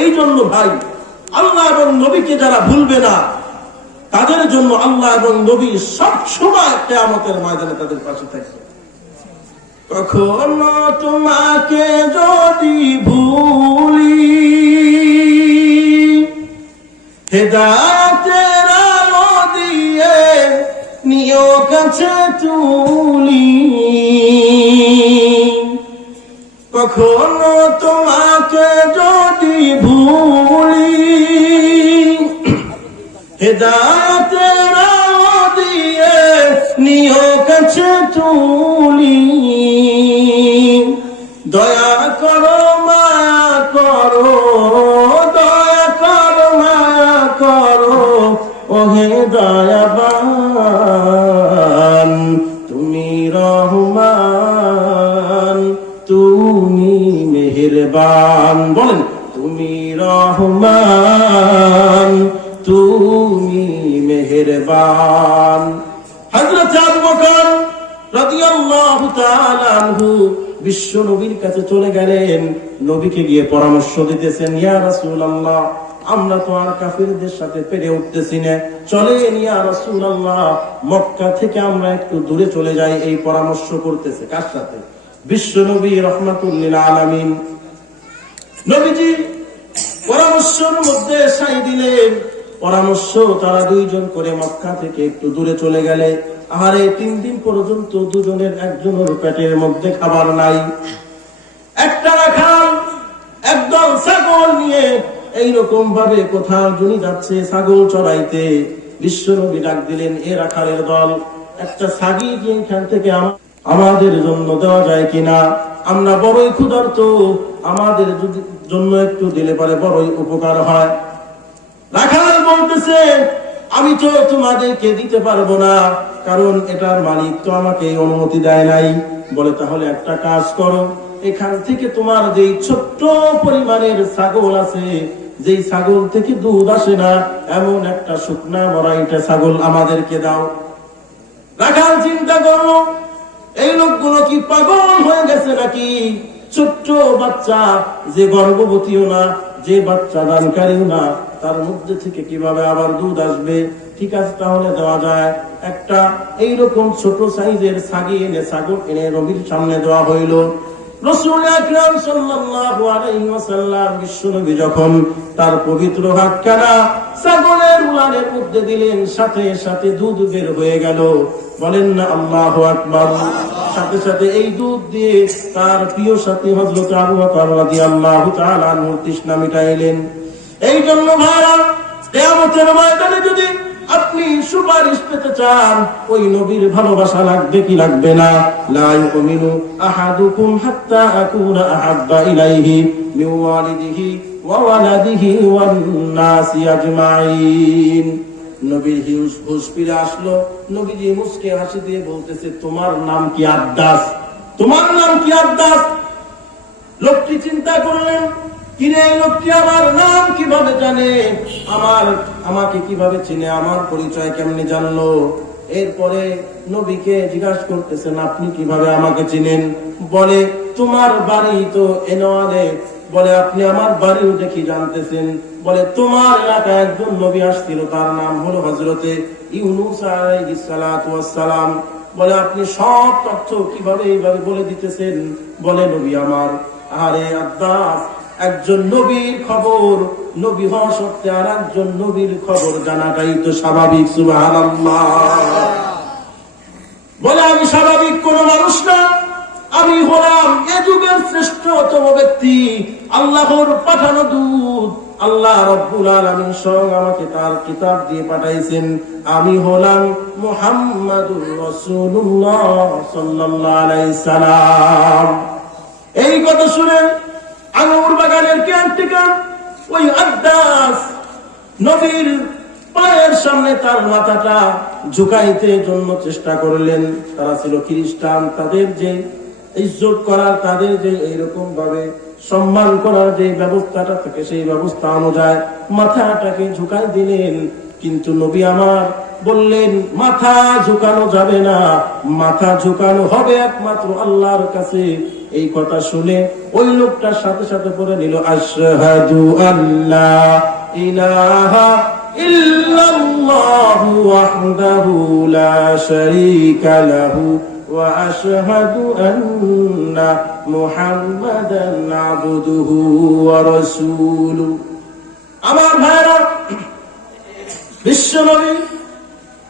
এই জন্য ভাই, আল্লাহ এবং নবীকে যারা ভুলবে না তাদের জন্য আল্লাহ এবং নবী সব সময় কিয়ামতের ময়দানে তাদের পাশে থাকবে। কখনো তোমাকে যদি ভুলি, হেদায়েতের আলো দিয়ে নিও কাছে তুলি। কখনো তোমাকে যদি ভুলি, হেদায়েতের আলো দিয়ে নিও কাছে তুলি। দয়া করো মায়া করো, দয়া করো মায়া করো, ওহে দয়াবান তুমি রহমান, তুমি মেহেরবান। বলেন, তুমি রহমান, তুমি মেহেরবান। হযরত আবু বকর রাদিয়াল্লাহু তাআলা আনহু বিশ্ব নবীর কাছে চলে গেলেন, নবীকে গিয়ে পরামর্শ দিতেছেন, ইয়া রাসূলুল্লাহ, আমরা তো আর কাফিরদের সাথে পেরে উঠতেছি না, চলেন ইয়া রাসূলুল্লাহ, মক্কা থেকে আমরা একটু দূরে চলে যাই। এই পরামর্শ করতেছে কার সাথে? বিশ্ব নবী রাহমাতুল লিল আলামিন। নবীজি পরামর্শের মধ্যে সাই দিলেন। পরামর্শ তারা দুইজন করে মক্কা থেকে একটু দূরে চলে গেলে, আরে 3 দিন পর্যন্ত দুজনের একজনের পেটের মধ্যে খাবার নাই। একটা রাখাল একদল ছাগল নিয়ে এইরকম ভাবে কোথাও জনি যাচ্ছে ছাগল চড়াইতে। বিশ্বনবী ডাক দিলেন, এ রাখালের দল, একটা ছাগি কি এখান থেকে আমাদের জন্য দেওয়া যায় কিনা? আমরা বড়ই ক্ষুধার্ত, আমাদের জন্য একটু দিলে পারে বড়ই উপকার হয়। রাখাল বলতেছে, আমি তো তোমাদেরকে দিতে পারবো না, কারণ এটার মালিক তো আমাকে অনুমতি দেয় নাই। বলে, তাহলে একটা কাজ করো, এখান থেকে তোমার যেই ছোট্ট পরিমাণের ছাগল আছে, যেই ছাগল থেকে দুধ আসে না, এমন একটা শুকনা মরাইটা ছাগল আমাদেরকে দাও। রাখাল চিন্তা করো, এই লোকগুলো কি পাগল হয়ে গেছে নাকি? ছোট্ট বাচ্চা, যে গর্ভবতীও না, যে বাচ্চা দানকারীও না, তার মধ্যে থেকে কিভাবে আবার দুধ আসবে? ঠিক আছে, তাহলে দেওয়া যায়। একটা এইরকম ছোট সাইজের ছাগি এনে, ছাগল এনে নবীর সামনে দেওয়া হইল। রাসূল আকরাম সাল্লাল্লাহু আলাইহি ওয়াসাল্লাম বিশ্বনবী যখন তার পবিত্র হাতখানা ছাগলের উলানের মধ্যে দিলেন, সাথে সাথে দুধ বের হয়ে গেল। বলেন না আল্লাহু আকবার। সাথে সাথে এই দুধ দিয়ে তার প্রিয় সাথী হযরত আবু বকর রাদিয়াল্লাহু তাআলা আনহুর তৃষ্ণা মিটাইলেন। এই জন্য ভাইরা, কিয়ামতের ময়দানে যদি আপনি সুপারিশ পেতে চান, ওই নবীর ভালোবাসা লাগবে কি লাগবে না? লা ইউমিনু আহাদুকুম হাত্তা আকুনা আহাব্বা ইলাইহি মিন ওয়ালিদিহি ওয়া ওয়ালাদিহি ওয়ান নাসি আজমাইন। নবীর হুঁশ ফিরে আসলো। নবীজি মুস্কে হাসি দিয়ে বলতেছে, তোমার নাম কি আব্বাস? তোমার নাম কি আব্বাস? লোকটি চিন্তা করলেন, কিরে এই লোকটি আমার নাম কিভাবে জানে, আমাকে কিভাবে চিনে, আমার পরিচয় কেমনে জানলো? এরপরে নবীকে জিজ্ঞাসা করতেছেন, আপনি কিভাবে আমাকে চিনেন? বলে, তোমার বাড়ি তো এনোয়ারে। বলে, আপনি আমার বাড়িও দেখি জানতেছেন? বলে, তোমার এলাকায় একজন নবী আসছিল, তার নাম হলো হযরতে ইউনূস আলাইহিস সালাতু ওয়াস সালাম। বলে, আপনি সব তথ্য কিভাবে এইভাবে বলে দিতেছেন? বলে, নবী আমার। আরে আব্বাস, একজন নবীর খবর, নবী হওয়া সত্ত্বে আর একজন নবীর খবর জানাটাই তো স্বাভাবিক। সুবহানাল্লাহ। বলে, আমি স্বাভাবিক কোন মানুষ না, আমি হলাম এ যুগের শ্রেষ্ঠতম ব্যক্তি, আল্লাহর পাঠানো দূত। আল্লাহ রাব্বুল আলামিন স্বয়ং আমাকে তার কিতাব দিয়ে পাঠাইছেন। আমি হলাম মুহাম্মাদুর রাসূলুল্লাহ সাল্লাল্লাহু আলাইহি সাল্লাম। এই কথা শুনে আঙ্গুর বাগানের কেয়ারটেকার ওই আব্বাস নবীর পায়ের সামনে তার মাথাটা ঝুঁকাইতে জন্য চেষ্টা করলেন। তারা ছিল খ্রিস্টান, তাদের যে ইজ্জত করার, তাদের যে এইরকম ভাবে সম্মান করার যে ব্যবস্থাটা থাকে, সেই ব্যবস্থা অনুযায়ী মাথাটাকে ঝুঁকাই দিলেন। কিন্তু নবী আমার বললেন, মাথা ঝুঁকানো যাবে না, মাথা ঝুঁকানো হবে একমাত্র আল্লাহর কাছে। এই কথা শুনে ওই লোকটার সাথে সাথে পড়ে নিল আশহাদু আল্লা ইলাহা ইল্লাল্লাহু ওয়াহদাহু লা শারীকা লাহু ওয়া আশহাদু আন্না মুহাম্মাদান আবদুহু ওয়া রাসূলুহু। আমার ভাইরা, বিশ্বনবী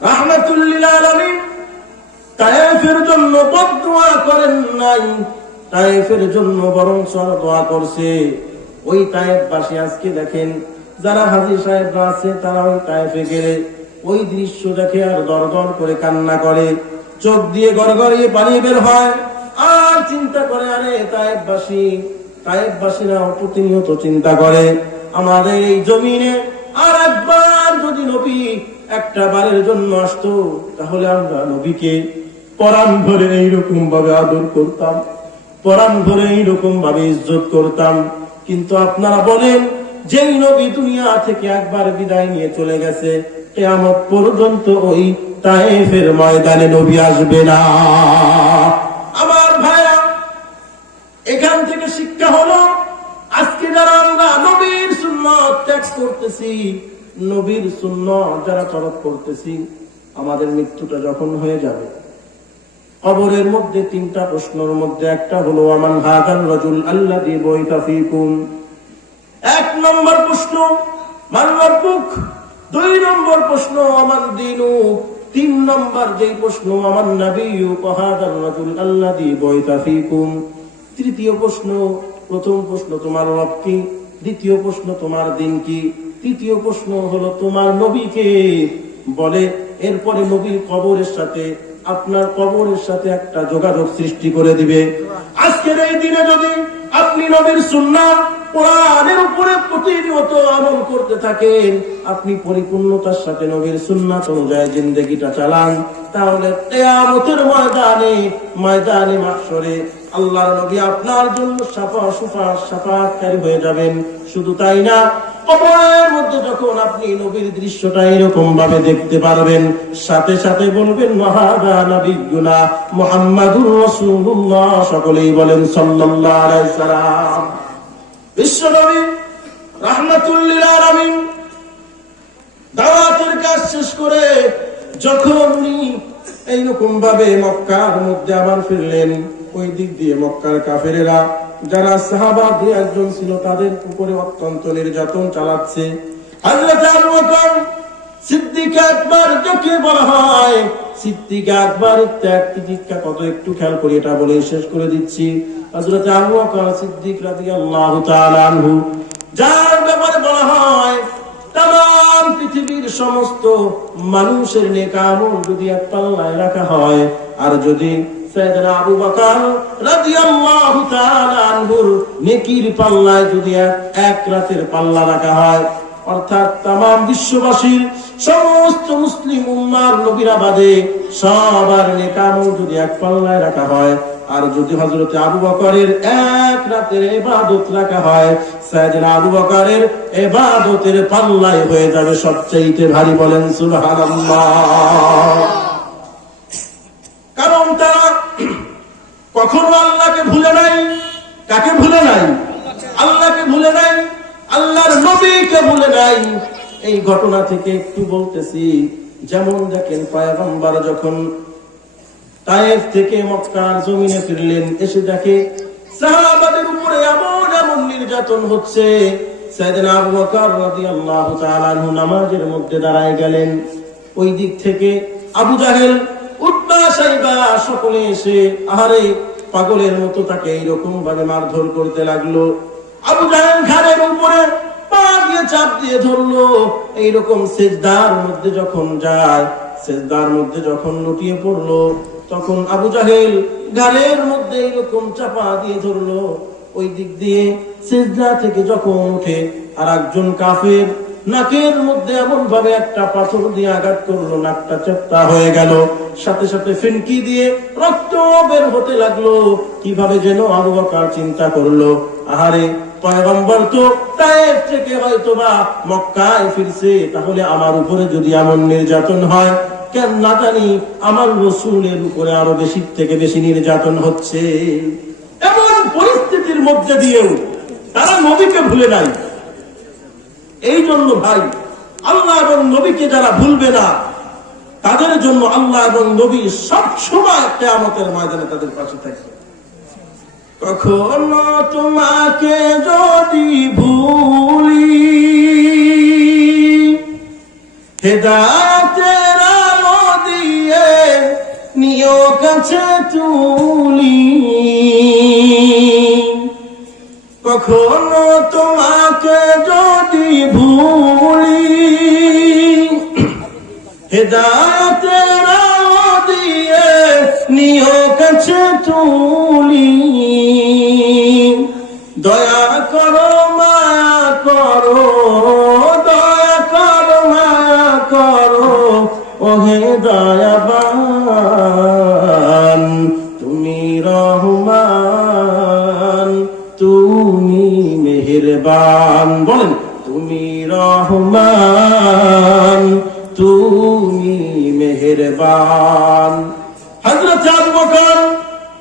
রাহমাতুল লিল আলামিন তায়েফের জন্য বদদুয়া করেন নাই, তায়েফের জন্য বরং দোয়া করছে। ওই তায়েফবাসী আজকে দেখেন, যারা হাজী সাহেবরা আছে তারা ওই তায়েফে গেলে ওই দৃশ্য দেখে আর দরদর করে কান্না করে, চোখ দিয়ে গড়গড়িয়ে পানি বের হয়, আর চিন্তা করে আরে তায়েফবাসীরা প্রতিনিয়ত চিন্তা করে আমাদের এই জমিনে আর একবার যদি নবী একটা বারের জন্য আসতো তাহলে আমরা নবীকে পরাণ ভরে এইরকম ভাবে আদর করতাম, পরাণ ভরে এইরকম ভাবে ইজ্জত করতাম। কিন্তু আপনারা বলেন, যেই নবী দুনিয়া থেকে একবার বিদায় নিয়ে চলে গেছে, কিয়ামত পর্যন্ত ওই তায়েফের ময়দানে নবী আসবে না। আমার ভাইরা, এখান থেকে শিক্ষা হলো, আজকে যারা আমরা নবীর সুন্নাত ত্যাগ করতেছি, নবীর সুন্নাত যারা তরক করতেছি, আমাদের মৃত্যুটা যখন হয়ে যাবে, কবরের মধ্যে তিনটা প্রশ্নের মধ্যে একটা হলো আমান হাযাল রাজুল আল্লাযী বুইসা ফীকুম। এক নম্বর প্রশ্ন মান রাব্বুক, দুই নম্বর প্রশ্ন আমান দীনুক, তিন নম্বর যেই প্রশ্ন আমান নাবিয়্যু হাযাল রাজুল আল্লাযী বুইসা ফীকুম। তৃতীয় প্রশ্ন, প্রথম প্রশ্ন তোমার রব কি, দ্বিতীয় প্রশ্ন তোমার দিন কি, তৃতীয় প্রশ্ন হলো তোমার নবী কে। বলে এরপরে নবীর কবরের সাথে আপনার কবরের সাথে একটা যোগাযোগ সৃষ্টি করে দিবে। আজকের এই দিনে যদি আপনি নবীর সুন্নাহ কোরআনের উপরে প্রতিনিয়ত আমল করতে থাকেন, আপনি পরিপূর্ণতার সাথে নবীর সুন্নাত অনুযায়ী জিন্দেগিটা চালান, তাহলে কিয়ামতের ময়দানে মাহশরে আল্লাহর নবী আপনার জন্য শাফাআতকারী হয়ে যাবেন। শুধু তাই না, কবরের মধ্যে যখন আপনি নবীর দৃশ্যটা এরকম ভাবে দেখতে পারবেন, সাথে সাথে বলবেন ওয়াহাদা নাবিয়্যুনা মুহাম্মাদুর রাসূলুল্লাহ। সকলেই বলেন সাল্লাল্লাহু আলাইহি সাল্লাম। বিশ্বনবী রাহমাতুল লিল আলামিন দাওয়াতের কাজ শেষ করে যখন উনি এইরকম ভাবে মক্কার মধ্যে আবার ফিরলেন, ওই দিক দিয়ে মক্কার কাফেরেরা যারা সাহাবা দুই একজন ছিল তাদের উপরে অত্যন্ত নির্যাতন চালাচ্ছে। হযরত আবু বকর সিদ্দিক আকবর যাকে বলা হয়, সিদ্দিক আকবর ত্যাগ তিতিক্ষা কত একটু খেয়াল করি, এটা বলে শেষ করে দিচ্ছি। হযরত আবু বকর সিদ্দিক রাদিয়াল্লাহু তাআলা আনহু, যার ব্যাপারে বলা হয় তাম পৃথিবীর সমস্ত মানুষের নেক আমল যদি এক পাল্লায় রাখা হয়, আর যদি সাইয়েদনা আবু বকর রাদিয়াল্লাহু তাআলা আনহুর নেকির পাল্লায় যদি এক রাতের পাল্লা রাখা হয়, অর্থাৎ তামাম বিশ্ববাসীর সমস্ত মুসলিম উম্মার নবীরা বাদে সবার নেক আমল যদি এক পাল্লায় রাখা হয়, আর যদি হযরত আবু বকরের এক রাতের ইবাদত রাখা হয়, সাইয়েদনা আবু বকরের ইবাদতের পাল্লায় হয়ে যাবে সবচেয়ে ভারী। বলেন সুবহানাল্লাহ। কারণ তারা কখনো আল্লাহকে ভুলে নাই। কাকে ভুলে নাই? আল্লাহকে ভুলে নাই, আল্লাহর নবীকে ভুলে নাই। এই ঘটনা থেকে একটু বলতেছি। যেমন দেখেন, পয়গম্বর যখন তায়েফ থেকে মক্কার জমিনে ফিরলেন, এসে দেখে সাহাবাদের উপরে এমন নির্যাতন হচ্ছে। সাইয়েদনা আবু বকর রাদিয়াল্লাহু তাআলা আনহু নামাজের মধ্যে দাঁড়ায় গেলেন। ওই দিক থেকে আবু জাহেল, উতবা, সাইবা সকলে এসে আহারে পাগলের মতো তাকে এইরকম ভাবে মারধর করতে লাগলো। আবু জাহেল ঘাড়ের উপরে পা দিয়ে চাপ দিয়ে ধরলো। এইরকম সিজদার মধ্যে যখন যায়, সিজদার মধ্যে যখন লুটিয়ে পড়লো, তখন আবু জাহেল গালের মধ্যে এইরকম চাপা দিয়ে ধরলো। ওই দিক দিয়ে সিজদা থেকে যখন উঠে, আর একজন কাফের নাকের মধ্যে এমন ভাবে একটা পাথর দিয়ে আঘাত করলো, নাকটা চেপ্টা হয়ে গেল। সাথে সাথে ফিনকি দিয়ে রক্ত বের হতে লাগলো। কিভাবে যেন আবু বকর চিন্তা করলো, আহারে পয়গম্বর তো তায়েফ থেকে হয়তোবা মক্কায় ফিরছে, তাহলে আমার উপরে যদি এমন নির্যাতন হয়, কেন না জানি আমার রাসূলের উপরে আরো বেশি থেকে বেশি নির্যাতন হচ্ছে। এমন মধ্যে দিয়েও তারা নবীকে ভুলে নাই। এই জন্য ভাই, আল্লাহ এবং নবীকে যারা ভুলবে না তাদের জন্য আল্লাহ এবং নবী সব সময় কিয়ামতের ময়দানে তাদের পাশে থাকবে। কখনো তোমাকে যদি ভুলি, হেদায়েতের আলো দিয়ে নিও কাছে তুলি। কখনো তোমাকে যদি ভুলি, হেদায়েতের আলো দিয়ে নিও কাছে তুলি। দয়া করো মায়া করো, দয়া করো মায়া করো, ওহে দয়াবান তুমি রহমান, তুমি মেহেরবান। বলেন, তুমি রহমান, তুমি মেহেরবান। হযরত আবু বকর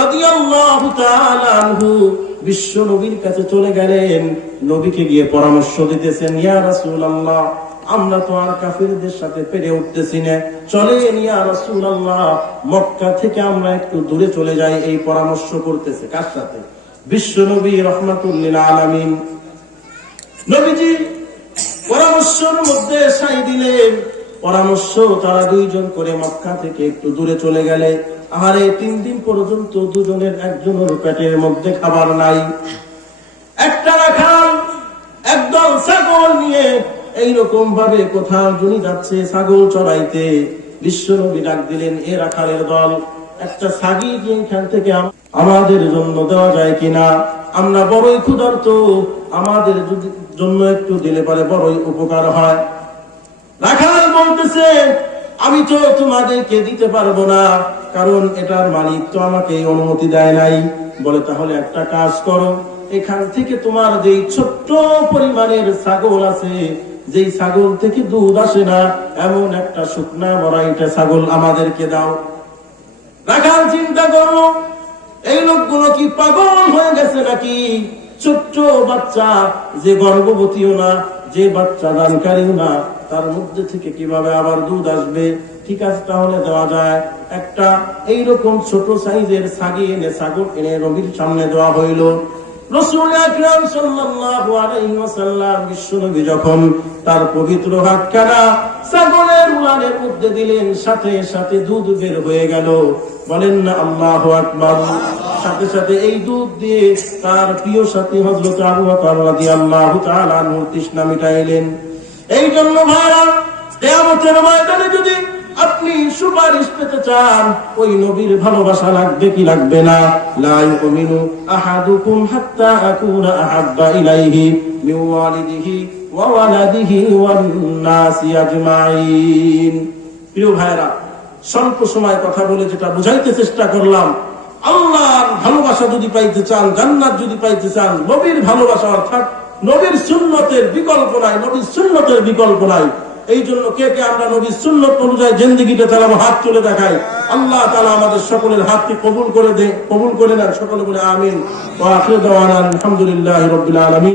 রাদিয়াল্লাহু তাআলা আনহু বিশ্ব নবীর কাছে চলে গেলেন, নবীকে গিয়ে পরামর্শ দিতেছেন, ইয়া রাসূলুল্লাহ, আমরা তো আর কাফিরদের সাথে পেরে উঠতেছি না, চলেন ইয়া রাসূলুল্লাহ, মক্কা থেকে আমরা একটু দূরে চলে যাই। এই পরামর্শ করতেছে কার সাথে? বিশ্ব নবী রাহমাতুল লিল আলামিন। নবীজি পরামর্শের মধ্যে সাই দিলেন। পরামর্শ তারা দুইজন করে মক্কা থেকে একটু দূরে চলে গেলে, আহারে 3 দিন পর্যন্ত দুজনের একজনের পেটের মধ্যে খাবার নাই। একটা রাখাল একদল ছাগল নিয়ে এইরকম ভাবে কোথাও জনি যাচ্ছে ছাগল চড়াইতে। বিশ্বনবী ডাক দিলেন, এ রাখালের দল, একটা ছাগি এখান থেকে আমাদের জন্য দেওয়া যায় কিনা? আমরা বড়ই ক্ষুধার্ত, আমাদের জন্য একটু দিলে পারে বড়ই উপকার হয়। রাখাল বলতেছে, আমি তো তোমাদেরকে দিতে পারবো না, কারণ এটার মালিক তো আমাকে অনুমতি দেয় নাই। বলে, তাহলে একটা কাজ করো, এখান থেকে তোমার যেই ছোট্ট পরিমাণের ছাগল আছে, যেই ছাগল থেকে দুধ আসে না, এমন একটা শুকনা মরাইটা ছাগল আমাদেরকে দাও। রাখাল চিন্তা করলো, এই লোকগুলো কি পাগল হয়ে গেছে নাকি? ছোট্ট বাচ্চা, যে গর্ভবতীও না, যে বাচ্চা দানকারীও না, তার মধ্যে থেকে কিভাবে আবার দুধ আসবে? ঠিক আছে, তাহলে দেওয়া যায়। একটা এইরকম ছোট সাইজের ছাগি এনে, ছাগল এনে নবীর সামনে দেওয়া হইল। রাসূল আকরাম সাল্লাল্লাহু আলাইহি ওয়াসাল্লাম বিশ্বনবী যখন তার পবিত্র হাতখানা ছাগলের উলানের মধ্যে দিলেন, সাথে সাথে দুধ বের হয়ে গেল। বলেন না আল্লাহু আকবার। সাথে সাথে এই দুধ দিয়ে তার প্রিয় সাথী হযরত আবু বকর রাদিয়াল্লাহু তাআলা আনহু তৃষ্ণা মিটাইলেন। এই জন্য ভাইরা, কিয়ামতের ময়দানে যদি আপনি সুপারিশ পেতে চান, ওই নবীর ভালোবাসা লাগবে কি লাগবে না? লা ইউমিনু আহাদুকুম হাত্তা আকুনা আহাব্বা ইলাইহি মিন ওয়ালিদিহি ওয়া ওয়ালাদিহি ওয়ান নাসি আজমাইন। প্রিয় ভাইরা, স্বল্প সময় কথা বলে যেটা বুঝাইতে চেষ্টা করলাম, আল্লাহর ভালোবাসা যদি পাইতে চান, জান্নাত যদি পাইতে চান, নবীর ভালোবাসা অর্থাৎ নবীর সুন্নতের বিকল্প নাই, নবীর সুন্নতের বিকল্প নাই। এই জন্য কে কে আমরা নবীর সুন্নত অনুযায়ী জিন্দেগিটা চালাবো, হাত তুলে দেখাই। আল্লাহ তাআলা আমাদের সকলের হাতকে কবুল করে নেন। সকলে বলে আমিন। ওয়া আখিরু দাওয়ানা আলহামদুলিল্লাহি রাব্বিল আলামিন।